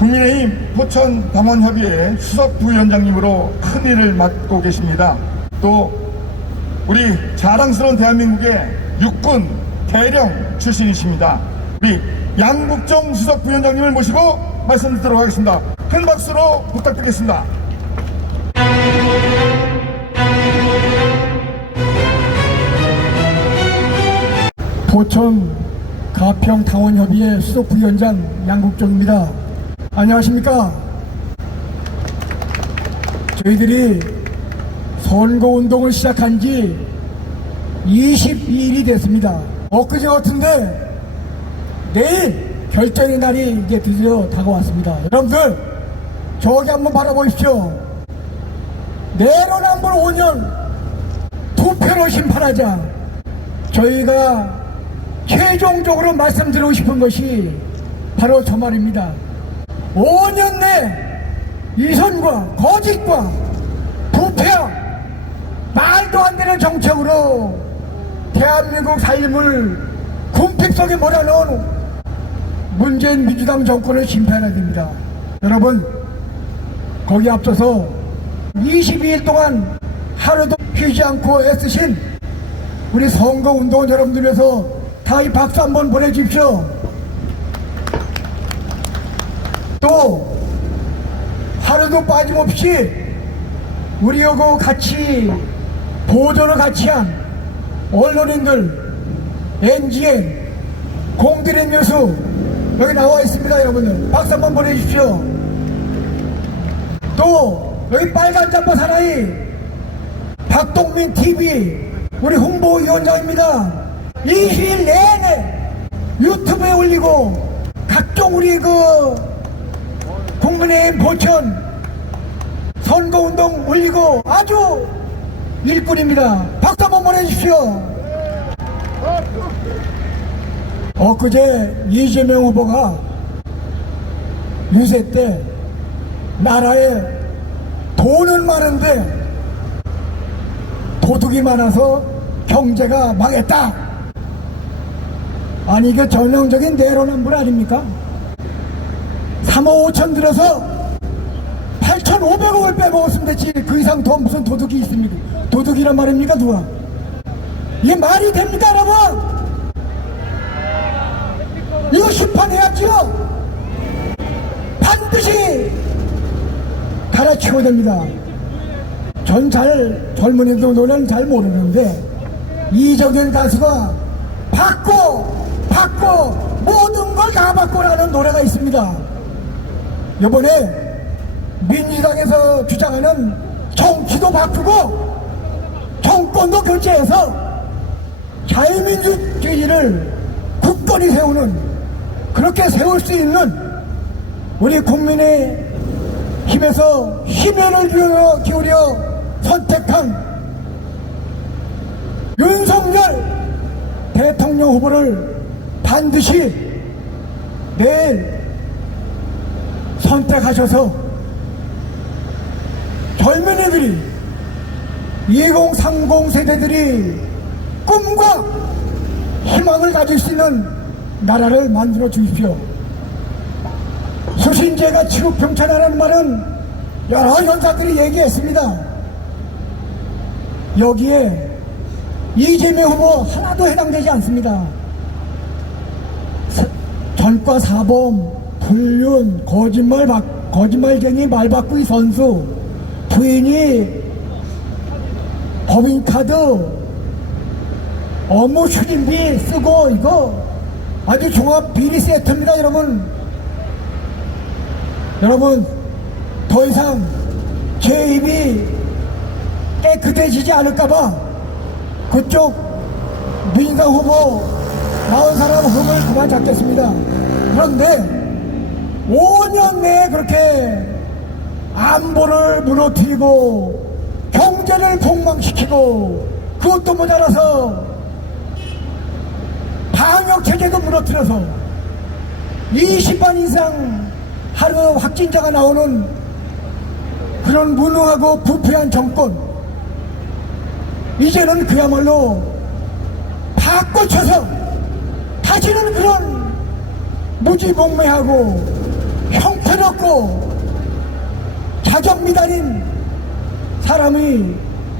국민의힘 포천 당원협의회 수석 부위원장님으로 큰 일을 맡고 계십니다. 또 우리 자랑스러운 대한민국의 육군 대령 출신이십니다. 우리 양국정 수석 부위원장님을 모시고 말씀 듣도록 하겠습니다. 큰 박수로 부탁드리겠습니다. 포천 가평 당원협의회 수석 부위원장 양국정입니다. 안녕하십니까? 저희들이 선거운동을 시작한 지 22일이 됐습니다. 엊그제 같은데 내일 결정의 날이 이제 드디어 다가왔습니다. 여러분들 저기 한번 바라보십시오. 내로남불 5년 투표로 심판하자. 저희가 최종적으로 말씀드리고 싶은 것이 바로 저 말입니다. 5년 내 이선과 거짓과 부패와 말도 안 되는 정책으로 대한민국 삶을 궁핍 속에 몰아넣은 문재인 민주당 정권을 심판해야 됩니다. 여러분, 거기 앞서서 22일 동안 하루도 쉬지 않고 애쓰신 우리 선거운동원 여러분들 위해서 다이 박수 한번 보내주십시오. 또 하루도 빠짐없이 우리하고 같이 보조를 같이 한 언론인들, NGN, 공들인 뉴스 여기 나와 있습니다 여러분들 박수 한번 보내주십시오. 또 여기 빨간 잠바 사나이 박동민 TV 우리 홍보위원장입니다. 20일 내내 유튜브에 올리고 각종 우리 그 국민의힘 보천 선거운동 올리고 아주 일꾼입니다. 박수 한번 보내주십시오. 엊그제 이재명 후보가 유세 때 나라에 돈은 많은데 도둑이 많아서 경제가 망했다. 아니 이게 전형적인 내로남불 아닙니까? 3억 5천 들어서 8,500억을 빼먹었으면 됐지 그 이상 더 무슨 도둑이 있습니까? 도둑이란 말입니까 누가? 이게 말이 됩니까 여러분? 이거 심판해야지요 반드시 갈아치워야 됩니다 전 잘 젊은이들 노래는 잘 모르는데 이정현 가수가 바꿔 바꿔 모든 걸다 바꿔라는 노래가 있습니다 이번에 민주당에서 주장하는 정치도 바꾸고 정권도 교체해서 자유민주주의를 굳건히 세우는 그렇게 세울 수 있는 우리 국민의 힘에서 힘을 기울여, 기울여 선택한 윤석열 대통령 후보를 반드시 내일 선택하셔서 젊은이들이 2030 세대들이 꿈과 희망을 가질 수 있는 나라를 만들어 주십시오. 수신제가 치료평천하라는 말은 여러 현사들이 얘기했습니다. 여기에 이재명 후보 하나도 해당되지 않습니다. 사- 전과 사범, 불륜, 거짓말, 바, 거짓말쟁이, 말바꾸기 선수, 부인이 법인카드, 업무 추진비 쓰고 이거 아주 종합 비리 세트입니다 여러분. 여러분 더 이상 제 입이 깨끗해지지 않을까봐 그쪽 민주당 후보 나온 사람 흠을 그만 잡겠습니다. 그런데 5년 내에 그렇게 안보를 무너뜨리고 경제를 폭망시키고 그것도 모자라서 방역 체제도 무너뜨려서 20만 이상 하루 확진자가 나오는 그런 무능하고 부패한 정권 이제는 그야말로 바꿔쳐서 다시는 그런 무지몽매하고 형편없 받고 자격미 달인 사람이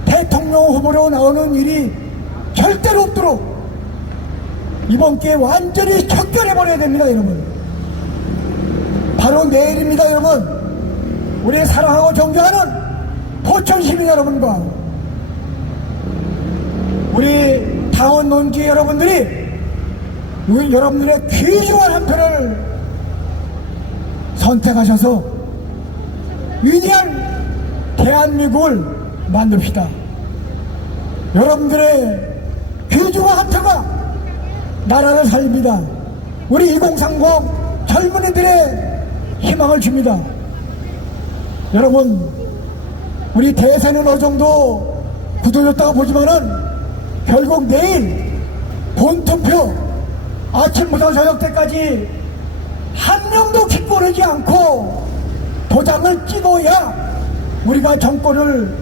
대통령 후보로 나오는 일이 절대로 없도록 이번 기회에 완전히 척결해버려야 됩니다, 여러분. 바로 내일입니다, 여러분. 우리 사랑하고 존경하는 포천 시민 여러분과 우리 당원 논지 여러분들이 여러분들의 귀중한 한 표를 선택하셔서 위대한 대한민국을 만듭시다. 여러분들의 귀중한 한 표가 나라를 살립니다. 우리 2030 젊은이들의 희망을 줍니다. 여러분, 우리 대세는 어느 정도 굳어졌다고 보지만은 결국 내일 본투표 아침부터 저녁 때까지 한 명도 기권하지 않고 도장을 찍어야 우리가 정권을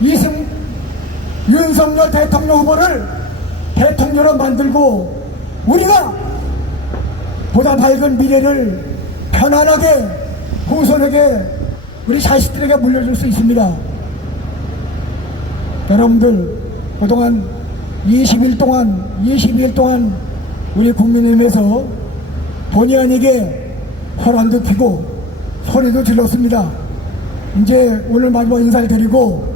이승 윤석열 대통령 후보를 대통령으로 만들고 우리가 보다 밝은 미래를 편안하게 후손에게 우리 자식들에게 물려줄 수 있습니다. 여러분들 그동안 20일 동안 22일 동안 우리 국민의힘에서 본의 아니게 호란도 피고 소리도 질렀습니다. 이제 오늘 마지막 인사를 드리고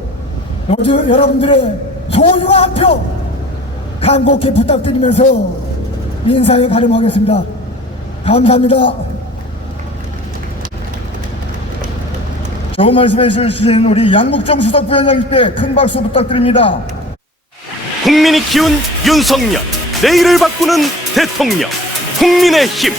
요즘 여러분들의 소중한 한표 간곡히 부탁드리면서 인사에 가름하겠습니다. 감사합니다. 좋은 말씀해 주신 우리 양국정 수석 부위원장님께 큰 박수 부탁드립니다. 국민이 키운 윤석열 내일을 바꾸는 대통령 국민의 힘